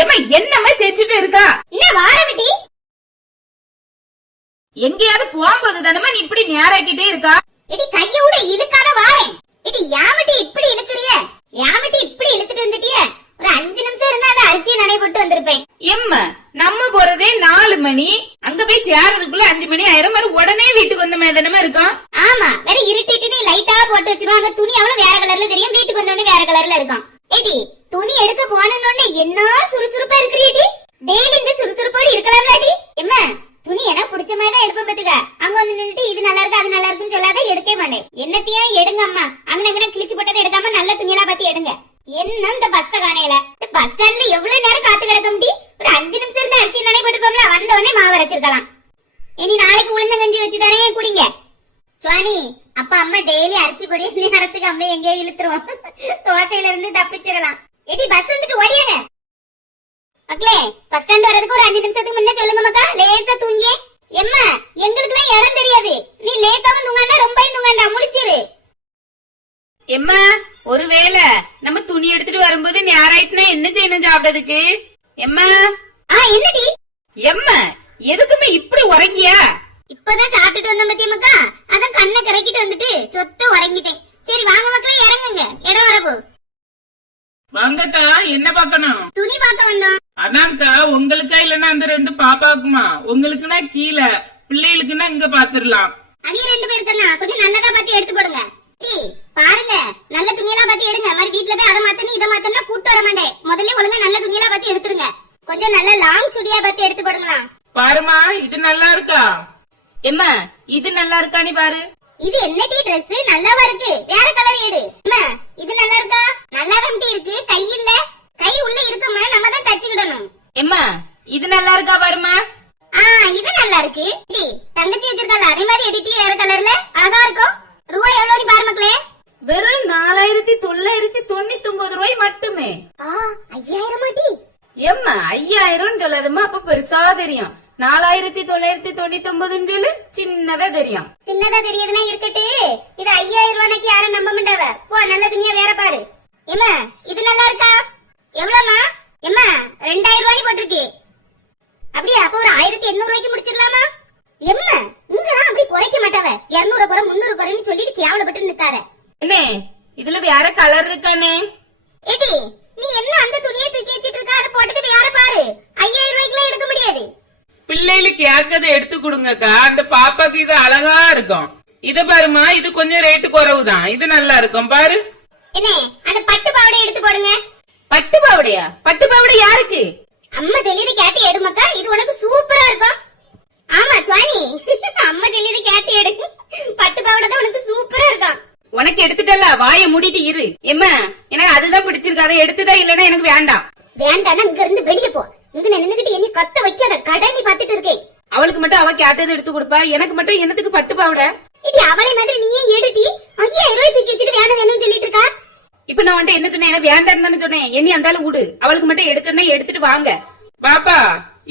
ஏமா என்னமா செஞ்சுட்டு இருக்கா? என்ன வாரமிட்டி? எங்கேயாவது போகும்போது தானமா நீ இப்படி நேராக்கிட்டே இருக்கா? எடி கைய விட இழுக்காத வாரேன். எடி யாமட்டி இப்படி இழுக்குறிய? யாமட்டி இப்படி இழுத்துட்டு வந்துட்டிய? ஒரு 5 நிமிஷம் இருந்தா அந்த அரிசியை நடை போட்டு வந்திருப்பேன். எம்மா நம்ம போறதே 4 மணி, அங்க போய் சேரதுக்குள்ள 5 மணி ஆயிரம். மாதிரி உடனே வீட்டுக்கு வந்த மாதிரி தானமா இருக்கும். ஆமா, வேற இருட்டிட்டு லைட்டா போட்டு வச்சிருவாங்க. துணி அவ்வளவு வேற கலர்ல தெரியும், வீட்டுக்கு வந்தோடனே வேற கலர்ல இருக்கும். ஏடி துணி எடுக்க போனோடனே என்ன சுறுசுறுப்பா இருக்கிறீடி? டெய்லி இந்த சுறுசுறுப்போடு இருக்கலாம்லாடி? எம்மா துணி எனக்கு பிடிச்ச மாதிரி தான் எடுப்பேன் பாத்துக்க. அங்க வந்து நின்னுட்டு இது நல்லா இருக்கு அது நல்லா இருக்குன்னு சொல்லாத எடுக்கவே மாட்டேன். என்னத்தையா எடுங்க அம்மா, அங்கன கிழிச்சு போட்டதை எடுக்காம நல்ல துணியெல்லாம் பார்த்து எடுங்க. என்ன இந்த பஸ் காணையில பஸ் ஸ்டாண்ட்ல எவ்வளவு நேரம் காத்து கிடக்க முடி? ஒரு 5 நிமிஷம் இருந்தா அரிசி நடை போட்டுப்போம்ல, வந்த உடனே மாவு அரைச்சிருக்கலாம். இனி நாளைக்கு உளுந்த கஞ்சி வச்சு தரேன் குடிங்க. சுவானி அப்ப அம்மா டெய்லி அரிசி பொடி நேரத்துக்கு அம்மா எங்கேயோ இழுத்துருவோம், தோசையில இருந்து தப்பிச்சிடலாம். எடி பஸ் வந்துட்டு ஓடியாங்க மக்களே. பஸ் ஸ்டாண்ட் வரதுக்கு ஒரு 5 நிமிஷத்துக்கு முன்ன சொல்லுங்க மக்கா, லேசா தூங்கி. எம்மா எங்களுக்கு எல்லாம் இடம் தெரியாது, நீ லேசாவும் தூங்காண்டா ரொம்பவும் தூங்காண்டா, முடிச்சிரு. எம்மா ஒருவேளை நம்ம துணி எடுத்துட்டு வரும்போது நேராயிட்டுனா என்ன செய்யணும் சாப்பிட்டதுக்கு? எம்மா என்னடி? எம்மா எதுக்குமே இப்படி உறங்கியா? இப்பதான் சாப்பிட்டுட்டு வந்த பத்திய மக்கா, அதான் கண்ணை கரைக்கிட்டு வந்துட்டு சொத்த உறங்கிட்டேன். சரி வாங்க மக்களே இறங்குங்க, இடம் வரப்போ. வாங்கக்கா, என்ன பாக்கணும்? துணி பார்க்க வந்தோம். அதான்க்கா, உங்களுக்கா இல்லன்னா அந்த 2 பாப்பாக்குமா? உங்களுக்குன்னா கீழே, பிள்ளைகளுக்குன்னா இங்க பாத்துரலாம். அவிய 2 பேருக்குன்னா கொஞ்சம் நல்லதா பார்த்து எடுத்து போடுங்க. பாருங்க நல்ல துணியெல்லாம் பார்த்து எடுங்க. மாதிரி வீட்டுல போய் அதை மாத்தணும் இதை மாத்தனா கூட்டு வர மாட்டேன். முதல்ல ஒழுங்கா நல்ல துணியெல்லாம் பார்த்து எடுத்துருங்க. கொஞ்சம் நல்ல லாங் சுடியா பார்த்து எடுத்து போடுங்களா. பாருமா, இது நல்லா இருக்கா? எம்மா இது நல்லா இருக்கானி பாரு. இது என்னடி Dress நல்லாவா இருக்கு? வேற கலர் எடு. அம்மா இது நல்லா இருக்கா? நல்லாதான் இருக்கு. கை இல்ல, கை உள்ள இருக்குமா, நம்ம தான் தச்சுக்கிடணும். எம்மா இது நல்லா இருக்கா பாருமா. இது நல்லா இருக்கு. தங்கச்சி வச்சிருக்கால அதே மாதிரி எடிட்டி வேற கலர்ல அழகா இருக்கும். ரூபாய் எவ்வளவு பாரு மக்களே? வெறும் 4999 ரூபாய் மட்டுமே. 5000 மாட்டி? எம்மா 5000 சொல்லாதம்மா, அப்ப பெருசா தெரியும். 4999 சொல்லு, சின்னதா தெரியும். சின்னதா தெரியறதுனா இருக்கட்டு, இது 5000 ரூபாய்க்கு யாரும் நம்ப மாட்டாவ. போ நல்ல துணியா வேற பாரு. எம்மா இது நல்லா இருக்கா? எவ்வளவுமா? எம்மா 2000 ரூபாய் போட்டிருக்கு. அப்படியே அப்ப ஒரு 1800 ரூபாய்க்கு முடிச்சிடலாமா? எம்மா இங்க அப்படி குறைக்க மாட்டாவ. 200 குறை 300 குறைன்னு சொல்லிட்டு கேவலப்பட்டு நிக்காத. என்ன இதுல வேற கலர் இருக்கானே? ஏடி நீ என்ன அந்த துணியை தூக்கி வச்சிட்டு இருக்க? அதை போட்டுட்டு வேற பாரு. 5000 ரூபாய்க்குலாம் எடுக்க முடியாது. பிள்ளைகளுக்கு யாருக்கதை எடுத்து கொடுங்கக்கா, அந்த பாப்பாக்கு இது அழகா இருக்கும். இத பாருமா, இது கொஞ்சம் ரேட்டு குறவுதான், இது நல்லா இருக்கும் பாரு. என்ன அந்த பட்டு பாவடை எடுத்து போடுங்க. பட்டு பாவடையா? பட்டு பாவடை யாருக்கு? அம்மா சொல்லியது கேட்டு எடுமாக்கா, இது உனக்கு சூப்பரா இருக்கும். ஆமா சுவானி, அம்மா சொல்லியது கேட்டு எடு. பட்டு பாவடை தான் உனக்கு சூப்பரா இருக்கும். உனக்கு எடுத்துட்டல, வாய மூடிட்டு இரு. எம்மா எனக்கு அதுதான் பிடிச்சிருக்கு, அதை எடுத்துதான், இல்லன்னா எனக்கு வேண்டாம். வேண்டாம் இங்க இருந்து வெளியே போ. இங்க நின்னுகிட்டு என்ன கத்த வைக்காத, கடனி பாத்துட்டு இருக்கேன். அவளுக்கு மட்டும் அவ கேட்டது எடுத்து கொடுப்பா, எனக்கு மட்டும் என்னத்துக்கு பட்டு பாவடை? இது அவளை மாதிரி நீயே எடுட்டி 5000 ரூபாய் தூக்கி வச்சுட்டு வேணும் வேணும்னு சொல்லிட்டு இருக்கா. இப்ப நான் வந்து என்ன சொன்னேன்? எனக்கு வேண்டாம் தானே சொன்னேன். என்ன அந்தாலும் விடு, அவளுக்கு மட்டும் எடுக்கணும், எடுத்துட்டு வாங்க. பாப்பா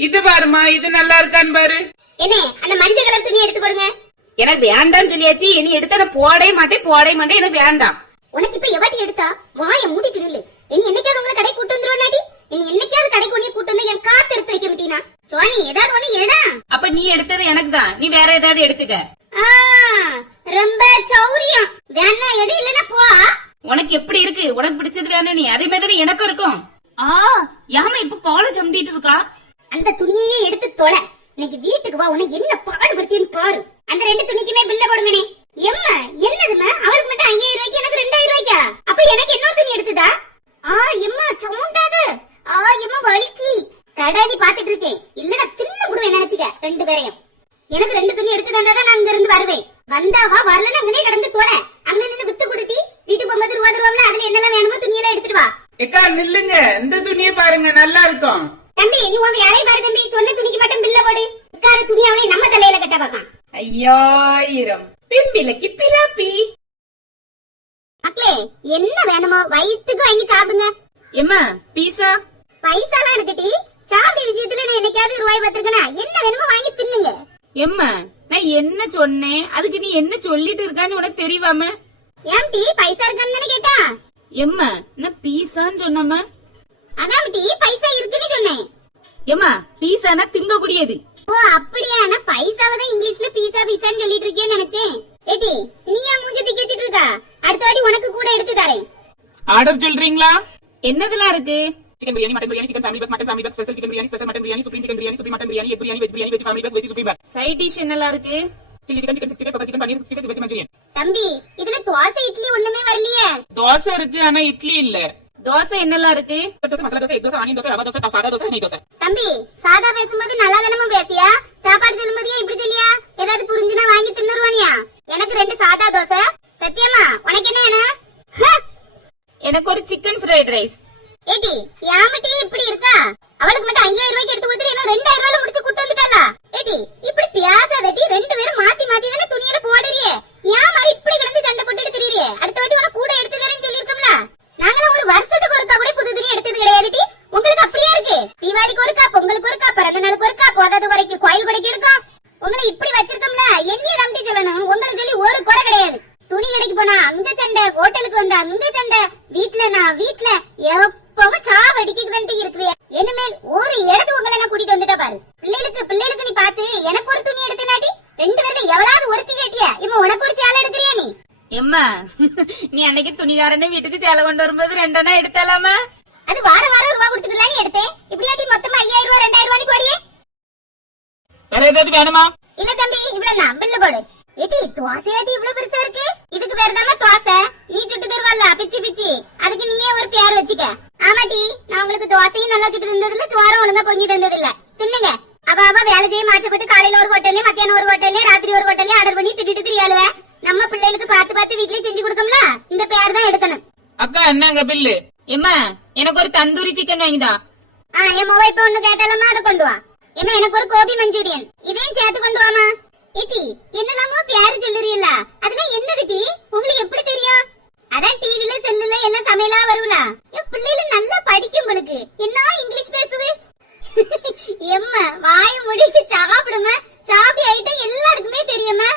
இது பாருமா, இது நல்லா இருக்கான்னு பாரு. என்ன அந்த மஞ்சள் கலர் துணி எடுத்து போடுங்க. எனக்கு வேண்டாம்னு சொல்லியாச்சு, இனி எடுத்தா நான் போடவே மாட்டேன், எனக்கு வேண்டாம். உனக்கு இப்ப எவாட்டி எடுத்தா வாய மூடிட்டு நில்லு. இனி என்னைக்காவது உங்களை கடை கூட்டு வந்துருவாடி? இனி என்னைக்காவது கடை கொண்டு கூட்டு வந்து என் காத்து எடுத்து வைக்க மாட்டீனா? சுவானி ஏதாவது ஒண்ணு எடா. அப்ப நீ எடுத்தது எனக்கு தான், நீ வேற ஏதாவது எடுத்துக்க. ரொம்ப சௌரியம். வேணா எடு, இல்லன்னா போ. உனக்கு எப்படி இருக்கு? உனக்கு பிடிச்சது வேணும், நீ அதே மாதிரி எனக்கும் இருக்கும். யாம இப்ப காலேஜ் அம்திட்டு இருக்கா? அந்த துணியே எடுத்து தொலை. இன்னைக்கு வீட்டுக்கு வா, உனக்கு என்ன பாடுபடுத்தின்னு பாரு. அந்த 2 துணிக்குமே பில்ல போடுங்கனே. எம்மா என்னதுமா? அவளுக்கு மட்டும் 5000 ரூபாய்க்கு, எனக்கு 2000 ரூபாய்க்கா? அப்ப எனக்கு இன்னொரு துணி எடுத்துதா? எம்மா சவுண்டாத. எம்மா வலிக்கி கடாடி பாத்துட்டு இருக்கேன், இல்லன்னா தின்னு விடுவேன் நினைச்சுக்க 2 பேரையும். எனக்கு 2 துணி எடுத்து தந்தாதான் நான் இங்க இருந்து வருவேன். வந்தாவா, வரலன்னா அங்கனே கடந்து தொலை. அங்க நின்னு வித்து கொடுத்தி வீட்டுக்கு போகும்போது ரூபா தருவாங்களா, அதுல என்னெல்லாம் வேணுமோ துணியெல்லாம் எடுத்துட்டு வா. ஏக்கா நில்லுங்க, இந்த துணியை பாருங்க நல்லா இருக்கும். தம்பி நீ உன் வேலையை பாரு தம்பி. சொன்ன துணிக்கு மட்டும் பில்ல போடு. உட்கார துணி அவளை நம்ம தலையில கட்ட பார்க்கலாம். 5000 பிம்பிலக்கு பிலாப்பி. மக்களே என்ன வேணுமோ வயிற்றுக்கு வாங்கி சாப்பிடுங்க. எம்மா பீஸா? பைசாலாம் இருக்கட்டி, சாப்பிட்ட விஷயத்துல நான் என்னைக்காவது ரூபாய் பத்திருக்கனா? என்ன வேணுமோ வாங்கி தின்னுங்க. எம்மா நான் என்ன சொன்னேன்? அதுக்கு நீ என்ன சொல்லிட்டு இருக்கான்னு உனக்கு தெரியாம? ஏன் டீ பைசா இருக்கான்னு கேட்டா? எம்மா நான் பீஸான்னு சொன்னம்மா. அதான் டீ பைசா இருக்குன்னு சொன்னேன். ஏம்மா பீஸானா திங்க கூடியது. ஓ அப்படியா? நான் பைசாவை தான் இங்கிலீஷ்ல பீஸா பீஸான்னு சொல்லிட்டு இருக்கேன்னு நினைச்சேன். ஏடி நீ ஏன் மூஞ்சி திக்கிச்சிட்டு இருக்கா? அடுத்த வாட்டி உனக்கு கூட எடுத்து தரேன். ஆர்டர் சொல்றீங்களா? என்னதெல்லாம் இருக்கு? Chicken biryani, mutton biryani, chicken family pack, mutton family pack, special chicken biryani, special mutton biryani, supreme chicken biryani, supreme mutton biryani, egg biryani, veg biryani, veg family pack, veg supreme pack, side dish என்னெல்லாம் இருக்கு? Chilli chicken, chicken 65, pepper chicken, paneer 65, veg manchurian. தம்பி இதுல தோசை இட்லி ஒண்ணுமே வரலையே. தோசை இருக்கு, ஆனா இட்லி இல்ல. தோசை என்னெல்லாம் இருக்கு? தோசை, மசாலா தோசை, எக் தோசை, ஆனியன் தோசை, ரவா தோசை, சாதா தோசை, நெய் தோசை. தம்பி சாதா பேசும்போது நல்லா தானமா பேசியா? சாப்பாடு சொல்லும்போது ஏன் இப்படி சொல்லியா? ஏதாவது புரிஞ்சுனா வாங்கி தின்னுருவானியா? எனக்கு 2 சாதா தோசை. சத்தியமா உனக்கு என்ன வேணும்? எனக்கு ஒரு சிக்கன் ஃப்ரைட் ரைஸ். ஏடி யாமட்டி இப்படி இருக்கா? அவளுக்கு மட்டும் 5000 ரூபாய்க்கு எடுத்து கொடுத்துட்டு என்ன 2000 ரூபாயில முடிச்சு கூட்டு வந்துட்டாளா? ஏடி இப்படி பியாசாதடி, 2 பேரும் மாத்தி மாத்தி தானே துணியில போடுறியே. ஏன் மாதிரி இப்படி கிடந்து சண்டை போட்டுட்டு திரியிறியே? அடுத்த வாட்டி உனக்கு கூட எடுத்து தரேன்னு சொல்லிருக்கோம்ல. நாங்களும் ஒரு வருஷத்துக்கு ஒருக்கா கூட புது துணி எடுத்தது கிடையாதுடி. உங்களுக்கு அப்படியே இருக்கு. தீபாவளிக்கு ஒருக்கா, பொங்கலுக்கு ஒருக்கா, பிறந்த நாளுக்கு ஒருக்கா, போதாத குறைக்கு கோயில் கொடைக்கு எடுக்கும். உங்களை இப்படி வச்சிருக்கோம்ல, என்னைய நம்பி சொல்லணும். உங்களை சொல்லி ஒரு குறை கிடையாது. துணி கடைக்கு போனா அங்க சண்டை, ஹோட்டலுக்கு வந்தா அங்க சண்டை, வீட்டுல எப்பவும் சாவடிக்கிட்டு இருக்கிறிய. இனிமேல் ஒரு இடத்து உங்களை நான் கூட்டிட்டு வந்துட்டா பாரு. பிள்ளைகளுக்கு நீ பார்த்து எனக்கு ஒரு துணி எடுத்தனாட்டி 2 பேர்ல எவ்வளவு ஒருத்தி கேட்டியா? இப்ப உனக்கு ஒரு சேலை எடுக்கிறியா நீ? எம்மா நீ அன்னைக்கு துணிகாரனை வீட்டுக்கு சேலை கொண்டு வரும்போது 2 அண்ணா எடுத்தாலாமா? அது வாரம் ரூபா கொடுத்துக்கலாம் நீ எடுத்தேன். இப்படியாட்டி மொத்தமா 5000 ரூபா 2000 ரூபாய் போடியே. வேற ஏதாவது வேணுமா? இல்ல தம்பி இவ்வளவுதான், பில்லு போடு. ஏடி தோசையாட்டி இவ்வளவு பெருசா இருக்கு. இதுக்கு பேர் தாமா தோசை. நீ சுட்டு தருவல்ல பிச்சு பிச்சு, அதுக்கு நீயே ஒரு பேர் வச்சுக்க. ஆமாட்டி நான் உங்களுக்கு தோசையும் நல்லா சுட்டு தந்ததில்ல, சோறும் ஒழுங்கா பொங்கி தந்ததில்ல. தின்னுங்க. அவ வேலை செய்ய மாச்சப்பட்டு காலையில ஒரு ஹோட்டல்ல, மத்தியானம் ஒரு ஹோட்டல்ல, ராத்திரி ஒரு ஹோட்டல்ல ஆர்டர் பண்ணி திட்டிட்டு திரியாளுவ. நம்ம பிள்ளைகளுக்கு பார்த்து வீட்லயே செஞ்சு கொடுக்கோம்ல, இந்த பேர் தான் எடுக்கணும். அக்கா என்னங்க பில்லு? எம்மா எனக்கு ஒரு தந்தூரி சிக்கன் வாங்கிதா. என் மொபைல் இப்ப ஒண்ணு கேட்டாலமா அதை கொண்டு வா. ஏமா எனக்கு ஒரு கோபி மஞ்சூரியன் இதையும் சேர்த்து கொண்டு வாமா. ஏடி என்னலாமோ பேரு சொல்லுறீல்ல, அதெல்லாம் என்னது டி? உங்களுக்கு எப்படி தெரியும்? அதான் டிவில செல்லுல எல்லாம் சமையலா வருவல. என் பிள்ளைல நல்லா படிக்கும் உங்களுக்கு. என்ன இங்கிலீஷ் பேசுவே? எம்மா வாய முடிச்சு சாப்பிடுமா. சாப்பிட்டு ஐட்டம் எல்லாருக்குமே தெரியுமா.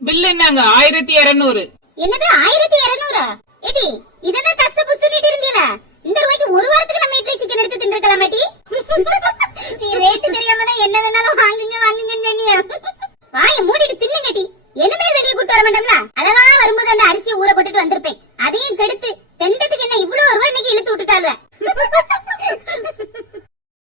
பில்லு என்னங்க? 1200. என்னது 1200? ஏடி இதெல்லாம் கஷ்ட புஸ்துட்டு இருந்தீல. இந்த ரூபாய்க்கு ஒரு வாரத்துக்கு நம்ம இட்லி சிக்கன் எடுத்து தின்னுக்கலாமாட்டி? நீ ரேட் தெரியாம தான் என்ன வேணாலும் வாங்குங்கன்னு சொன்னியா? வாய மூடிட்டு தின்னுங்கட்டி. இனிமேல் வெளியே கூட்டு வர மாட்டோம்ல. அளவா வரும்போது அந்த அரிசியை ஊற போட்டுட்டு வந்திருப்பேன். அதையும் கெடுத்து தெண்டத்துக்கு என்ன இவ்வளவு ரூபாய் இன்னைக்கு இழுத்து விட்டுட்டாளுவ.